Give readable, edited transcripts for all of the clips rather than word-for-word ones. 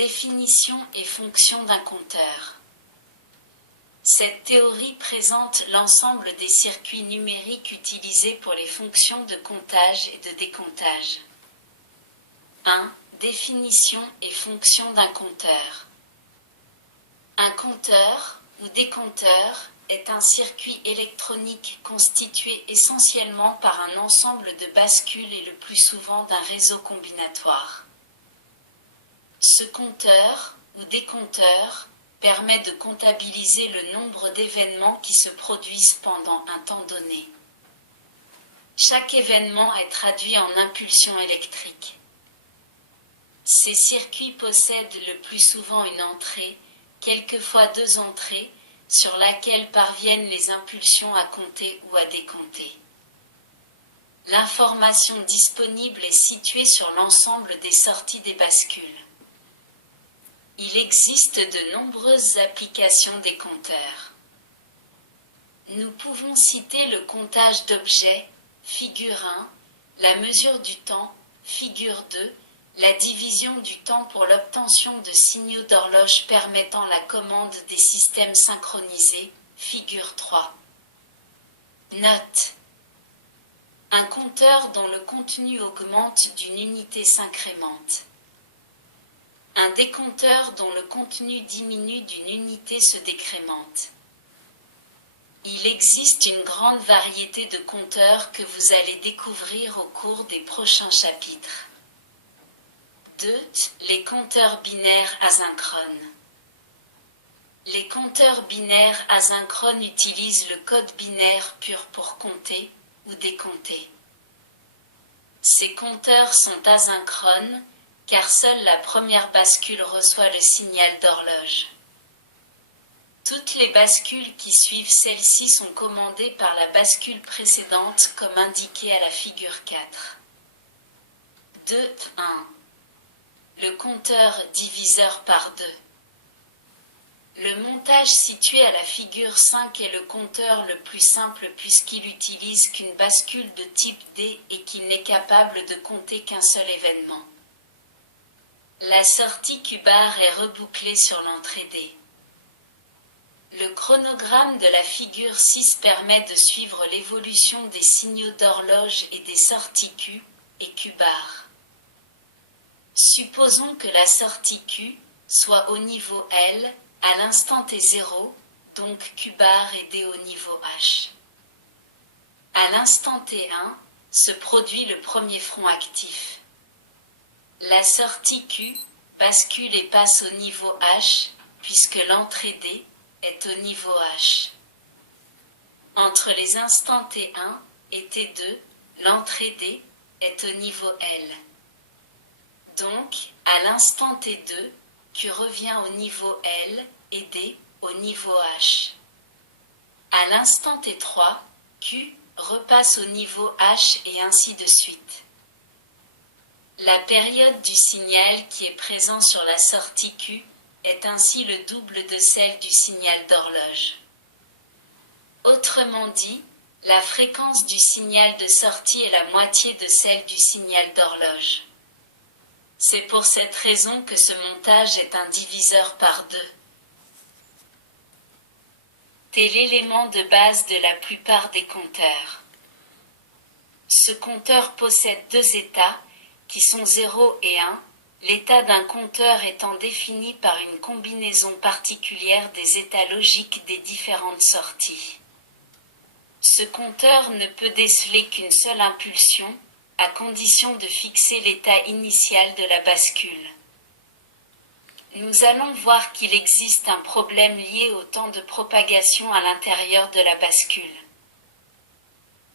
Définition et fonction d'un compteur. Cette théorie présente l'ensemble des circuits numériques utilisés pour les fonctions de comptage et de décomptage. 1. Définition et fonction d'un compteur. Un compteur ou décompteur est un circuit électronique constitué essentiellement par un ensemble de bascules et le plus souvent d'un réseau combinatoire. Ce compteur ou décompteur permet de comptabiliser le nombre d'événements qui se produisent pendant un temps donné. Chaque événement est traduit en impulsion électrique. Ces circuits possèdent le plus souvent une entrée, quelquefois deux entrées, sur laquelle parviennent les impulsions à compter ou à décompter. L'information disponible est située sur l'ensemble des sorties des bascules. Il existe de nombreuses applications des compteurs. Nous pouvons citer le comptage d'objets, figure 1, la mesure du temps, figure 2, la division du temps pour l'obtention de signaux d'horloge permettant la commande des systèmes synchronisés, figure 3. Note. Un compteur dont le contenu augmente d'une unité s'incrémente. Un décompteur dont le contenu diminue d'une unité se décrémente. Il existe une grande variété de compteurs que vous allez découvrir au cours des prochains chapitres. 2. Les compteurs binaires asynchrones. Les compteurs binaires asynchrones utilisent le code binaire pur pour compter ou décompter. Ces compteurs sont asynchrones, car seule la première bascule reçoit le signal d'horloge. Toutes les bascules qui suivent celle-ci sont commandées par la bascule précédente comme indiqué à la figure 4. 2.1. Le compteur diviseur par 2. Le montage situé à la figure 5 est le compteur le plus simple puisqu'il utilise qu'une bascule de type D et qu'il n'est capable de compter qu'un seul événement. La sortie Q-bar est rebouclée sur l'entrée D. Le chronogramme de la figure 6 permet de suivre l'évolution des signaux d'horloge et des sorties Q et Q-bar. Supposons que la sortie Q soit au niveau L à l'instant T0, donc Q-bar et D au niveau H. À l'instant T1 se produit le premier front actif. La sortie Q bascule et passe au niveau H, puisque l'entrée D est au niveau H. Entre les instants T1 et T2, l'entrée D est au niveau L. Donc, à l'instant T2, Q revient au niveau L et D au niveau H. À l'instant T3, Q repasse au niveau H et ainsi de suite. La période du signal qui est présent sur la sortie Q est ainsi le double de celle du signal d'horloge. Autrement dit, la fréquence du signal de sortie est la moitié de celle du signal d'horloge. C'est pour cette raison que ce montage est un diviseur par 2. C'est l'élément de base de la plupart des compteurs. Ce compteur possède deux états, qui sont 0 et 1, l'état d'un compteur étant défini par une combinaison particulière des états logiques des différentes sorties. Ce compteur ne peut déceler qu'une seule impulsion, à condition de fixer l'état initial de la bascule. Nous allons voir qu'il existe un problème lié au temps de propagation à l'intérieur de la bascule.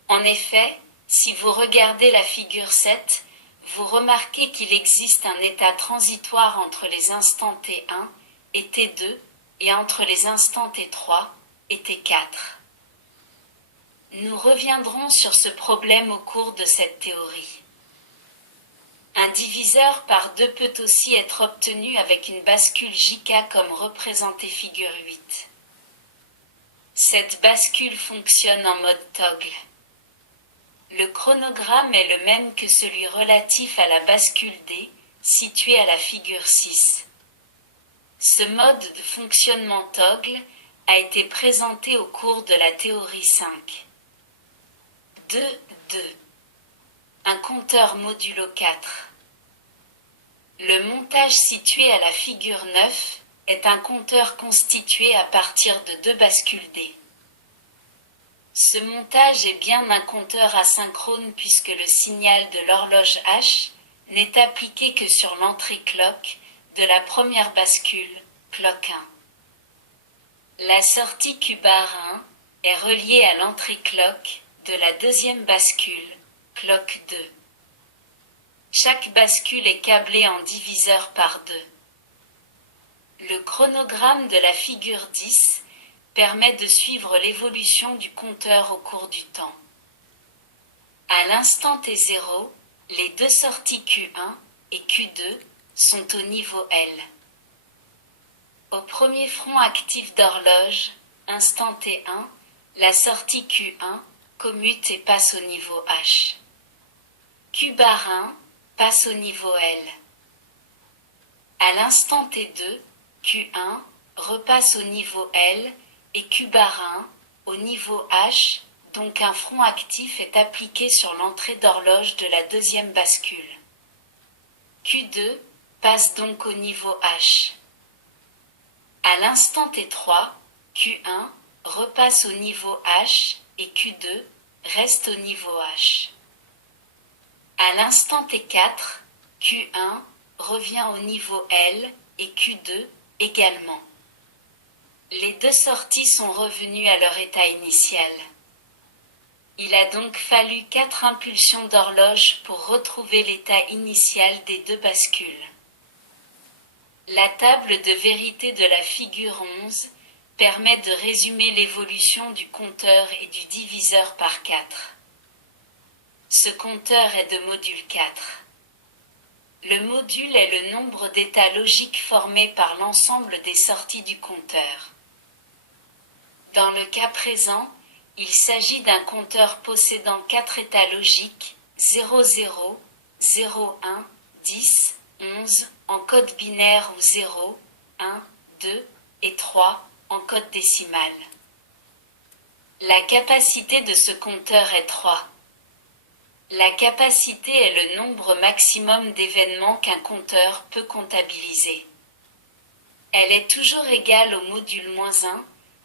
En effet, si vous regardez la figure 7, vous remarquez qu'il existe un état transitoire entre les instants T1 et T2 et entre les instants T3 et T4. Nous reviendrons sur ce problème au cours de cette théorie. Un diviseur par 2 peut aussi être obtenu avec une bascule JK comme représenté figure 8. Cette bascule fonctionne en mode toggle. Le chronogramme est le même que celui relatif à la bascule D, située à la figure 6. Ce mode de fonctionnement toggle a été présenté au cours de la théorie 5. 2. Un compteur modulo 4. Le montage situé à la figure 9 est un compteur constitué à partir de 2 bascules D. Ce montage est bien un compteur asynchrone puisque le signal de l'horloge H n'est appliqué que sur l'entrée clock de la première bascule, clock 1. La sortie Q bar 1 est reliée à l'entrée clock de la deuxième bascule, clock 2. Chaque bascule est câblée en diviseur par 2. Le chronogramme de la figure 10 permet de suivre l'évolution du compteur au cours du temps. À l'instant T0, les deux sorties Q1 et Q2 sont au niveau L. Au premier front actif d'horloge, instant T1, la sortie Q1 commute et passe au niveau H. Q bar 1 passe au niveau L. À l'instant T2, Q1 repasse au niveau L et Q bar 1 au niveau H, donc un front actif est appliqué sur l'entrée d'horloge de la deuxième bascule. Q2 passe donc au niveau H. À l'instant T3, Q1 repasse au niveau H et Q2 reste au niveau H. À l'instant T4, Q1 revient au niveau L et Q2 également. Les deux sorties sont revenues à leur état initial. Il a donc fallu 4 impulsions d'horloge pour retrouver l'état initial des deux bascules. La table de vérité de la figure 11 permet de résumer l'évolution du compteur et du diviseur par 4. Ce compteur est de module 4. Le module est le nombre d'états logiques formés par l'ensemble des sorties du compteur. Dans le cas présent, il s'agit d'un compteur possédant 4 états logiques 0, 0, 0, 1, 10, 11 en code binaire ou 0, 1, 2 et 3 en code décimal. La capacité de ce compteur est 3. La capacité est le nombre maximum d'événements qu'un compteur peut comptabiliser. Elle est toujours égale au module -1,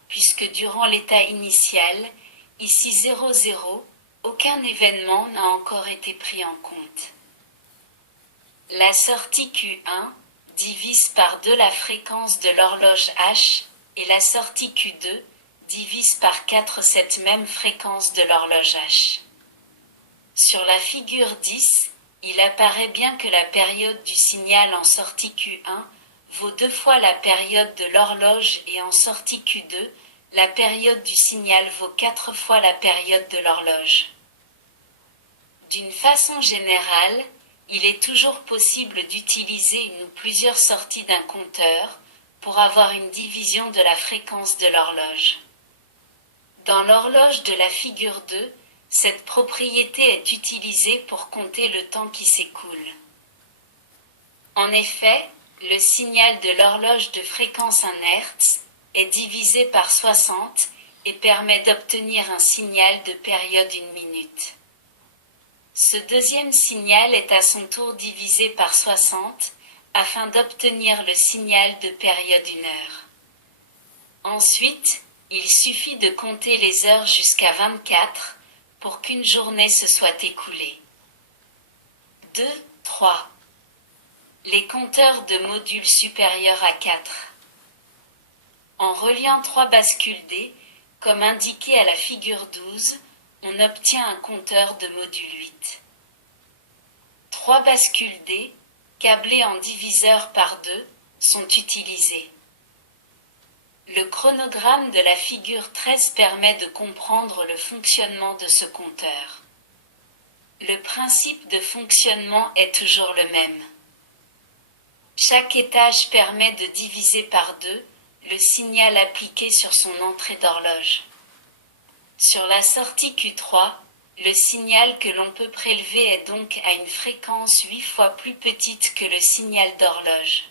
puisque durant l'état initial, ici 0, 0, aucun événement n'a encore été pris en compte. La sortie Q1 divise par 2 la fréquence de l'horloge H et la sortie Q2 divise par 4 cette même fréquence de l'horloge H. Sur la figure 10, il apparaît bien que la période du signal en sortie Q1 vaut 2 fois la période de l'horloge et en sortie Q2, la période du signal vaut 4 fois la période de l'horloge. D'une façon générale, il est toujours possible d'utiliser une ou plusieurs sorties d'un compteur pour avoir une division de la fréquence de l'horloge. Dans l'horloge de la figure 2, cette propriété est utilisée pour compter le temps qui s'écoule. En effet, le signal de l'horloge de fréquence 1 Hz est divisé par 60 et permet d'obtenir un signal de période 1 minute. Ce deuxième signal est à son tour divisé par 60 afin d'obtenir le signal de période 1 heure. Ensuite, il suffit de compter les heures jusqu'à 24 pour qu'une journée se soit écoulée. 2, 3. Les compteurs de modules supérieurs à 4. En reliant 3 bascules D, comme indiqué à la figure 12, on obtient un compteur de module 8. 3 bascules D, câblées en diviseur par 2, sont utilisées. Le chronogramme de la figure 13 permet de comprendre le fonctionnement de ce compteur. Le principe de fonctionnement est toujours le même. Chaque étage permet de diviser par 2 le signal appliqué sur son entrée d'horloge. Sur la sortie Q3, le signal que l'on peut prélever est donc à une fréquence 8 fois plus petite que le signal d'horloge.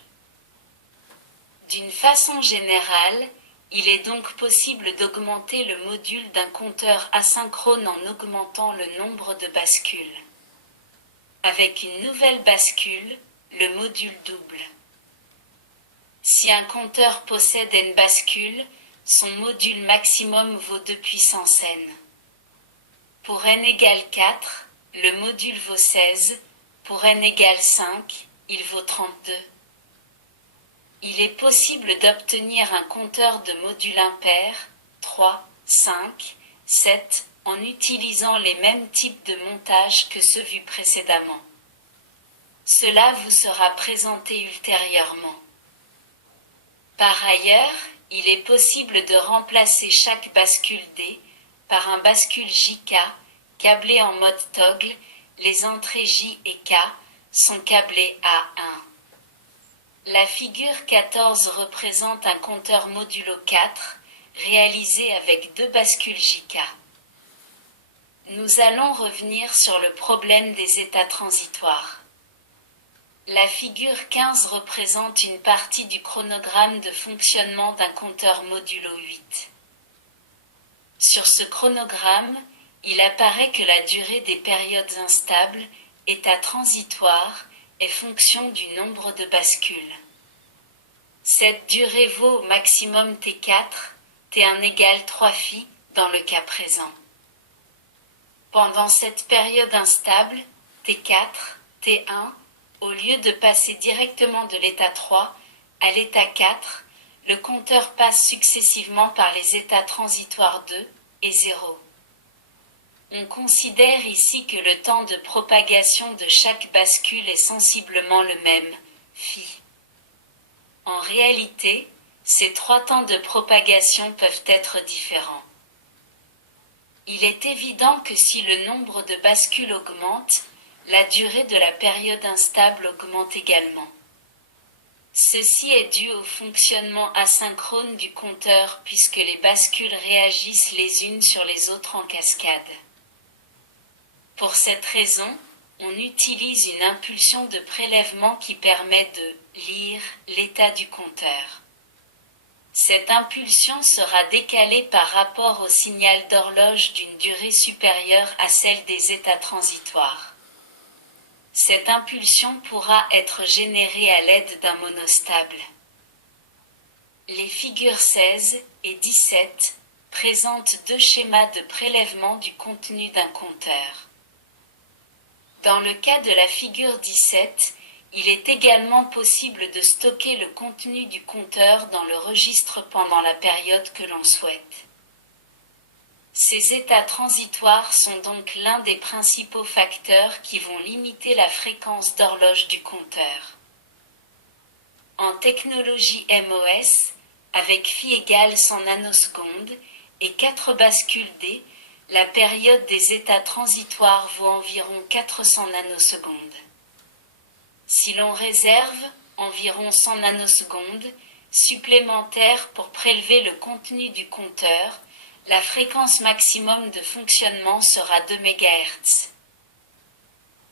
D'une façon générale, il est donc possible d'augmenter le module d'un compteur asynchrone en augmentant le nombre de bascules. Avec une nouvelle bascule, le module double. Si un compteur possède n bascules, son module maximum vaut 2 puissance n. Pour n égale 4, le module vaut 16, pour n égale 5, il vaut 32. Il est possible d'obtenir un compteur de modules impairs, 3, 5, 7, en utilisant les mêmes types de montage que ceux vus précédemment. Cela vous sera présenté ultérieurement. Par ailleurs, il est possible de remplacer chaque bascule D par un bascule JK câblé en mode toggle. Les entrées J et K sont câblées à 1. La figure 14 représente un compteur modulo 4 réalisé avec 2 bascules JK. Nous allons revenir sur le problème des états transitoires. La figure 15 représente une partie du chronogramme de fonctionnement d'un compteur modulo 8. Sur ce chronogramme, il apparaît que la durée des périodes instables, état transitoire, est fonction du nombre de bascules. Cette durée vaut au maximum T4, T1 égale 3 φ dans le cas présent. Pendant cette période instable, T4, T1, au lieu de passer directement de l'état 3 à l'état 4, le compteur passe successivement par les états transitoires 2 et 0. On considère ici que le temps de propagation de chaque bascule est sensiblement le même, φ. En réalité, ces 3 temps de propagation peuvent être différents. Il est évident que si le nombre de bascules augmente, la durée de la période instable augmente également. Ceci est dû au fonctionnement asynchrone du compteur puisque les bascules réagissent les unes sur les autres en cascade. Pour cette raison, on utilise une impulsion de prélèvement qui permet de lire l'état du compteur. Cette impulsion sera décalée par rapport au signal d'horloge d'une durée supérieure à celle des états transitoires. Cette impulsion pourra être générée à l'aide d'un monostable. Les figures 16 et 17 présentent 2 schémas de prélèvement du contenu d'un compteur. Dans le cas de la figure 17, il est également possible de stocker le contenu du compteur dans le registre pendant la période que l'on souhaite. Ces états transitoires sont donc l'un des principaux facteurs qui vont limiter la fréquence d'horloge du compteur. En technologie MOS, avec φ égale 100 nanosecondes et 4 bascules D, la période des états transitoires vaut environ 400 nanosecondes. Si l'on réserve environ 100 nanosecondes supplémentaires pour prélever le contenu du compteur, la fréquence maximum de fonctionnement sera 2 MHz.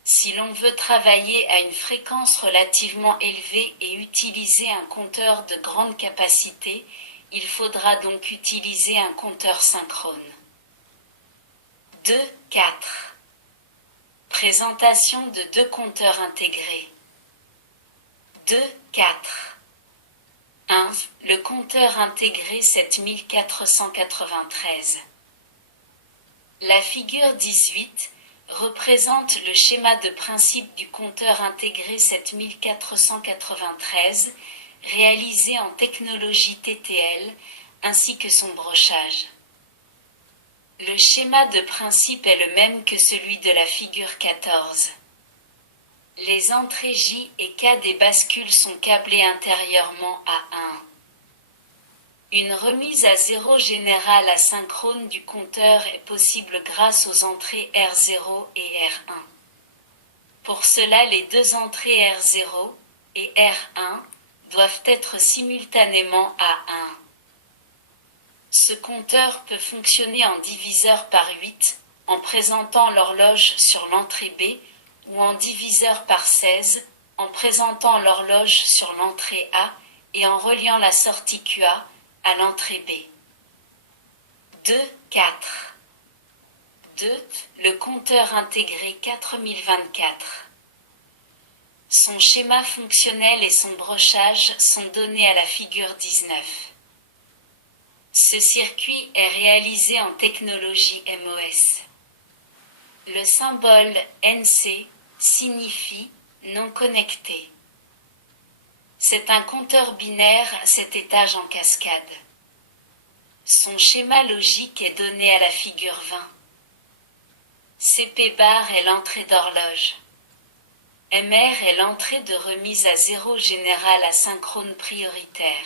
Si l'on veut travailler à une fréquence relativement élevée et utiliser un compteur de grande capacité, il faudra donc utiliser un compteur synchrone. 2.4. Présentation de 2 compteurs intégrés. 2.4. 1. Le compteur intégré 7493. La figure 18 représente le schéma de principe du compteur intégré 7493, réalisé en technologie TTL, ainsi que son brochage. Le schéma de principe est le même que celui de la figure 14. Les entrées J et K des bascules sont câblées intérieurement à 1. Une remise à 0 générale asynchrone du compteur est possible grâce aux entrées R0 et R1. Pour cela, les 2 entrées R0 et R1 doivent être simultanément à 1. Ce compteur peut fonctionner en diviseur par 8 en présentant l'horloge sur l'entrée B ou en diviseur par 16 en présentant l'horloge sur l'entrée A et en reliant la sortie QA à l'entrée B. 2, 4. 2. Le compteur intégré 4024. Son schéma fonctionnel et son brochage sont donnés à la figure 19. Ce circuit est réalisé en technologie MOS. Le symbole NC signifie non connecté. C'est un compteur binaire 7 étages en cascade. Son schéma logique est donné à la figure 20. CP bar est l'entrée d'horloge. MR est l'entrée de remise à zéro générale asynchrone prioritaire.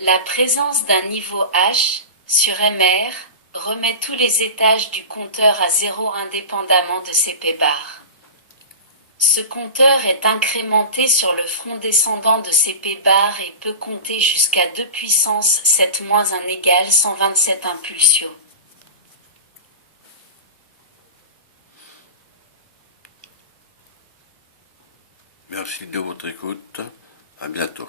La présence d'un niveau H sur MR remet tous les étages du compteur à zéro indépendamment de CP bar. Ce compteur est incrémenté sur le front descendant de CP bar et peut compter jusqu'à 2 puissance 7 moins 1 égale 127 impulsions. Merci de votre écoute. À bientôt.